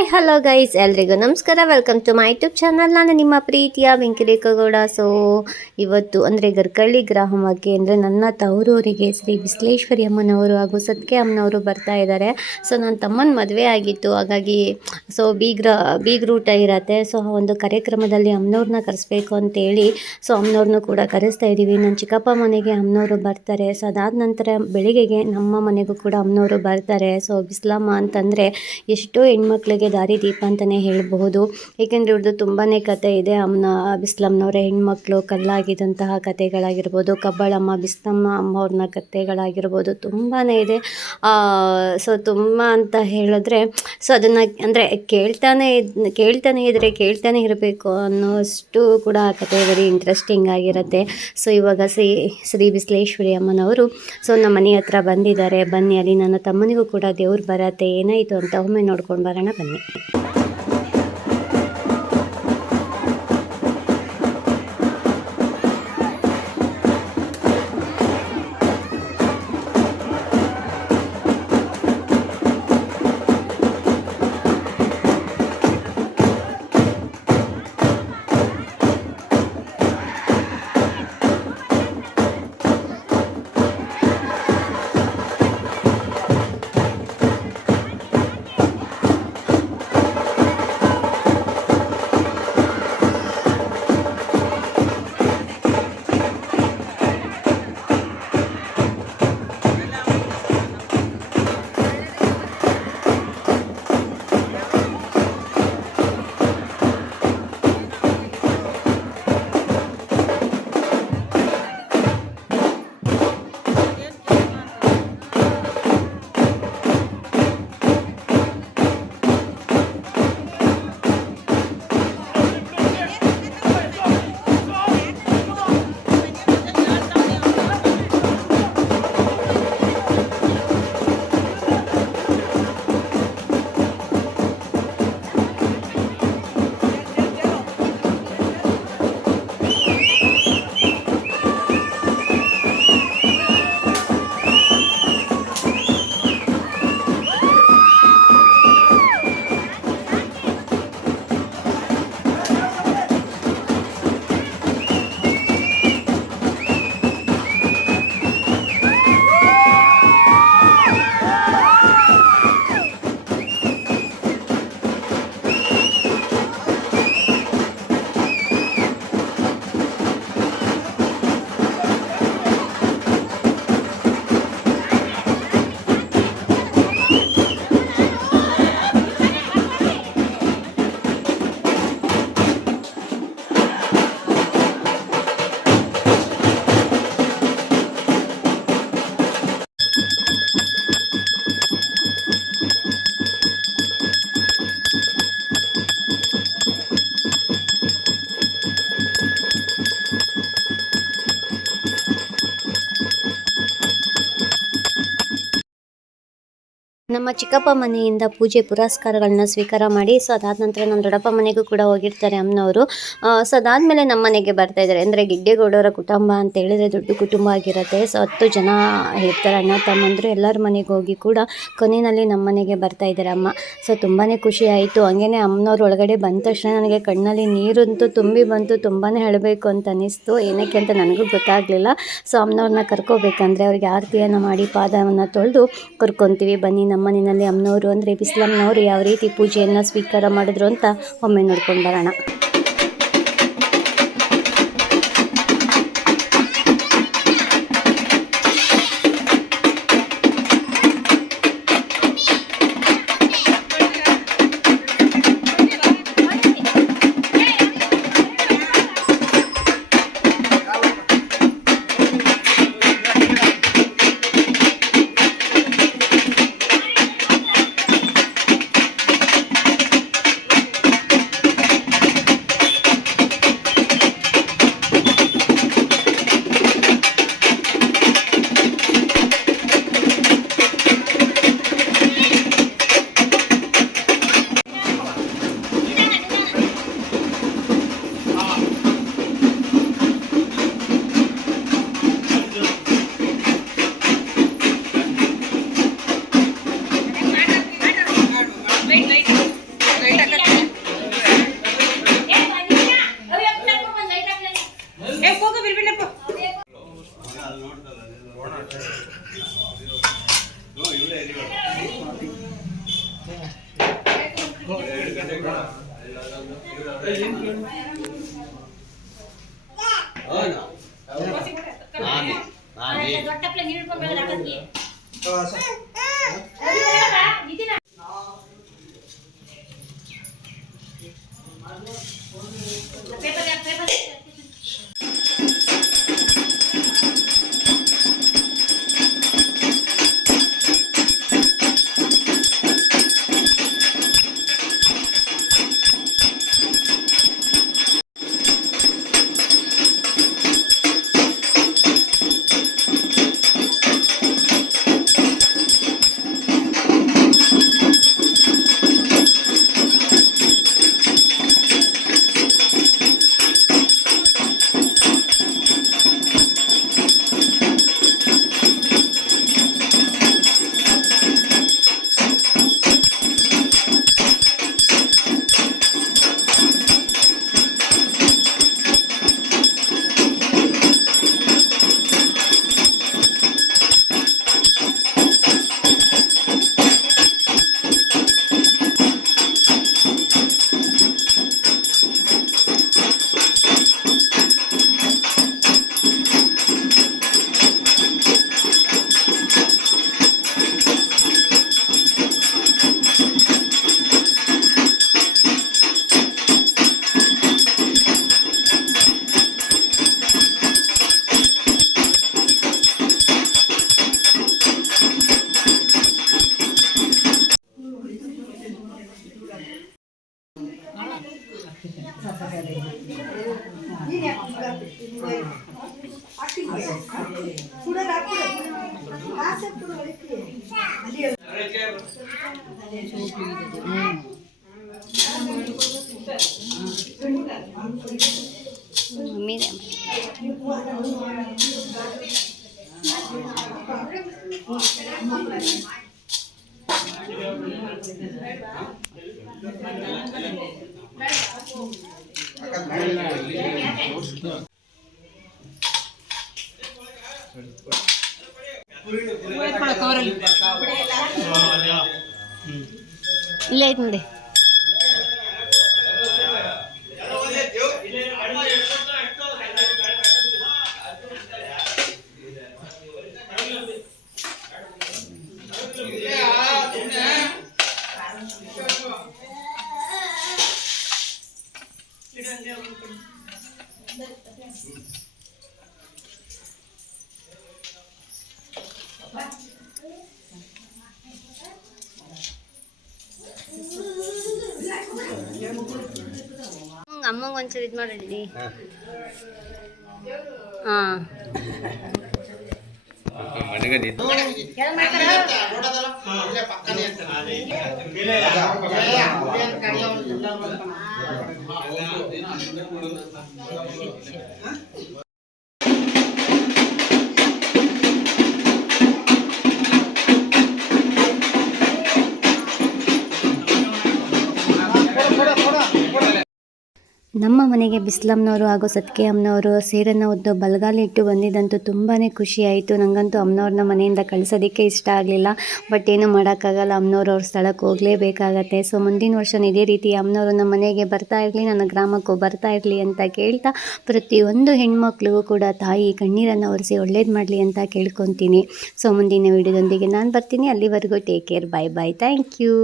Hi hello guys ಎಲ್ರಿಗೂ ನಮಸ್ಕಾರ. Welcome to my YouTube channel ನಾನು ನಿಮ್ಮ ಪ್ರೀತಿಯ ವೆಂಕಟೇಖಗೌಡ ಸೊ ಇವತ್ತು ಅಂದರೆ ಗರ್ಕಳ್ಳಿ ಗ್ರಾಮಕ್ಕೆ ಅಂದರೆ ನನ್ನ ತವರೂರಿಗೆ ಶ್ರೀ ವಿಶ್ಲೇಶ್ವರಿ ಅಮ್ಮನವರು ಹಾಗೂ ಸತ್ಕೆ ಅಮ್ಮನವರು ಬರ್ತಾ ಇದ್ದಾರೆ. ಸೊ ನನ್ನ ತಮ್ಮನ ಮದುವೆ ಆಗಿತ್ತು. ಹಾಗಾಗಿ ಸೊ ಬೀಗ್ರ ಬೀಗ್ರೂಟ ಇರತ್ತೆ. ಸೊ ಆ ಒಂದು ಕಾರ್ಯಕ್ರಮದಲ್ಲಿ ಅಮ್ಮನವ್ರನ್ನ ಕರೆಸ್ಬೇಕು ಅಂತೇಳಿ ಸೊ ಅಮ್ಮನವ್ರನ್ನೂ ಕೂಡ ಕರೆಸ್ತಾ ಇದ್ದೀವಿ. ನನ್ನ ಚಿಕ್ಕಪ್ಪ ಮನೆಗೆ ಅಮ್ಮನವರು ಬರ್ತಾರೆ. ಸೊ ಅದಾದ ನಂತರ ಬೆಳಿಗ್ಗೆಗೆ ನಮ್ಮ ಮನೆಗೂ ಕೂಡ ಅಮ್ಮನವರು ಬರ್ತಾರೆ. ಸೊ ಬಿಸ್ಲಮ್ಮ ಅಂತಂದರೆ ಎಷ್ಟೋ ಹೆಣ್ಮಕ್ಳಿಗೆ ದಾರಿ ದೀಪ ಅಂತಲೇ ಹೇಳಬಹುದು. ಏಕೆಂದರೆ ಇವ್ರದ್ದು ತುಂಬಾ ಕತೆ ಇದೆ. ಅಮ್ಮನ ಬಿಸ್ಲಮ್ಮನವರ ಹೆಣ್ಮಕ್ಳು ಕಲ್ಲಾಗಿದ್ದಂತಹ ಕತೆಗಳಾಗಿರ್ಬೋದು, ಕಬ್ಬಳಮ್ಮ ಬಿಸ್ಲಮ್ಮ ಅಮ್ಮವ್ರನ್ನ ಕತೆಗಳಾಗಿರ್ಬೋದು ತುಂಬಾ ಇದೆ. ಸೊ ತುಂಬ ಅಂತ ಹೇಳಿದ್ರೆ ಸೊ ಅದನ್ನು ಅಂದರೆ ಕೇಳ್ತಾನೆ ಕೇಳ್ತಾನೆ ಇದ್ದರೆ ಕೇಳ್ತಾನೆ ಇರಬೇಕು ಅನ್ನೋಷ್ಟು ಕೂಡ ಆ ಕತೆ ವೆರಿ ಇಂಟ್ರೆಸ್ಟಿಂಗ್ ಆಗಿರುತ್ತೆ. ಸೊ ಇವಾಗ ಶ್ರೀ ಶ್ರೀ ಬಿಸ್ಲೇಶ್ವರಿ ಅಮ್ಮನವರು ಸೊ ನಮ್ಮ ಮನೆ ಹತ್ರ ಬಂದಿದ್ದಾರೆ. ಬನ್ನಿ, ಅಲ್ಲಿ ನನ್ನ ತಮ್ಮನಿಗೂ ಕೂಡ ದೇವ್ರು ಬರತ್ತೆ. ಏನಾಯಿತು ಅಂತ ಒಮ್ಮೆ ನೋಡ್ಕೊಂಡು ಬರೋಣ. ಬನ್ನಿ. Thank you. ನಮ್ಮ ಚಿಕ್ಕಪ್ಪ ಮನೆಯಿಂದ ಪೂಜೆ ಪುರಸ್ಕಾರಗಳನ್ನ ಸ್ವೀಕಾರ ಮಾಡಿ ಸೊ ಅದಾದ ನಂತರ ನಮ್ಮ ದೊಡ್ಡಪ್ಪ ಮನೆಗೂ ಕೂಡ ಹೋಗಿರ್ತಾರೆ ಅಮ್ಮನವರು. ಸೊ ಅದಾದಮೇಲೆ ನಮ್ಮ ಮನೆಗೆ ಬರ್ತಾ ಇದ್ದಾರೆ. ಅಂದರೆ ಗಿಡ್ಡೇಗೌಡರ ಕುಟುಂಬ ಅಂತ ಹೇಳಿದ್ರೆ ದೊಡ್ಡ ಕುಟುಂಬ ಆಗಿರುತ್ತೆ. ಸೊ, ಹತ್ತು ಜನ ಇರ್ತಾರೆ ಅಣ್ಣ, ತಮ್ಮಂದರು. ಎಲ್ಲರ ಮನೆಗೆ ಹೋಗಿ ಕೂಡ ಕೊನೆಯಲ್ಲಿ ನಮ್ಮ ಮನೆಗೆ ಬರ್ತಾ ಇದ್ದಾರೆ ಅಮ್ಮ. ಸೊ ತುಂಬಾ ಖುಷಿ ಆಯಿತು. ಹಂಗೇನೆ ಅಮ್ಮನವ್ರು ಒಳಗಡೆ ಬಂದ ತಕ್ಷಣ ನನಗೆ ಕಣ್ಣಲ್ಲಿ ನೀರಂತೂ ತುಂಬಿ ಬಂತು. ತುಂಬಾ ಹೇಳಬೇಕು ಅಂತ ಅನ್ನಿಸ್ತು. ಏನಕ್ಕೆ ಅಂತ ನನಗೂ ಗೊತ್ತಾಗಲಿಲ್ಲ. ಸೊ, ಅಮ್ಮನವ್ರನ್ನ ಕರ್ಕೋಬೇಕಂದ್ರೆ ಅವ್ರಿಗೆ ಆರತಿಯನ್ನು ಮಾಡಿ ಪಾದವನ್ನು ತೊಳೆದು ಕರ್ಕೊತೀವಿ. ಬನ್ನಿ ನಮ್ಮ ಮನೆಯಲ್ಲಿ ಅಮ್ಮನವರು ಅಂದರೆ ಬಿಸ್ಲಮ್ಮನವರು ಯಾವ ರೀತಿ ಪೂಜೆಯನ್ನು ಸ್ವೀಕಾರ ಮಾಡಿದ್ರು ಅಂತ ಒಮ್ಮೆ ನೋಡ್ಕೊಂಡು ಬರೋಣ. ನಾನೇ ನಾನೇ ದೊಡ್ಡಪ್ಲೆ ನೀರು ಹಿಡ್ಕೊಂಡು ಹಾಕಿ మీద Thank you. కవర్లు ఇలా Thank you. ಅಮ್ಮಂಗೆ ಒಂಚೂರು ಇದು ಮಾಡಿ ಹಾಂ. ನಮ್ಮ ಮನೆಗೆ ಬಿಸ್ಲಮ್ಮನವರು ಹಾಗೂ ಸತ್ಕೆ ಅಮ್ಮನವರು ಸೇರನ್ನು ಒದ್ದು ಬಲ್ಗಾಲಿ ಇಟ್ಟು ಬಂದಿದ್ದಂತೂ ತುಂಬಾ ಖುಷಿ ಆಯಿತು. ನನಗಂತೂ ಅಮ್ಮನವ್ರನ್ನ ಮನೆಯಿಂದ ಕಳಿಸೋದಕ್ಕೆ ಇಷ್ಟ ಆಗಲಿಲ್ಲ. ಬಟ್ ಏನು ಮಾಡೋಕ್ಕಾಗಲ್ಲ. ಅಮ್ಮನವ್ರು ಅವ್ರ ಸ್ಥಳಕ್ಕೆ ಹೋಗಲೇಬೇಕಾಗತ್ತೆ. ಸೊ, ಮುಂದಿನ ವರ್ಷ ಇದೇ ರೀತಿ ಅಮ್ಮನವರು ನಮ್ಮ ಮನೆಗೆ ಬರ್ತಾ ಇರಲಿ, ನನ್ನ ಗ್ರಾಮಕ್ಕೂ ಬರ್ತಾ ಇರಲಿ ಅಂತ ಕೇಳ್ತಾ ಪ್ರತಿಯೊಂದು ಹೆಣ್ಮಕ್ಳಿಗೂ ಕೂಡ ತಾಯಿ ಕಣ್ಣೀರನ್ನು ಒರೆಸಿ ಒಳ್ಳೇದು ಮಾಡಲಿ ಅಂತ ಕೇಳ್ಕೊತೀನಿ. ಸೊ, ಮುಂದಿನ ವಿಡಿಯೋದೊಂದಿಗೆ ನಾನು ಬರ್ತೀನಿ. ಅಲ್ಲಿವರೆಗೂ take care bye bye thank you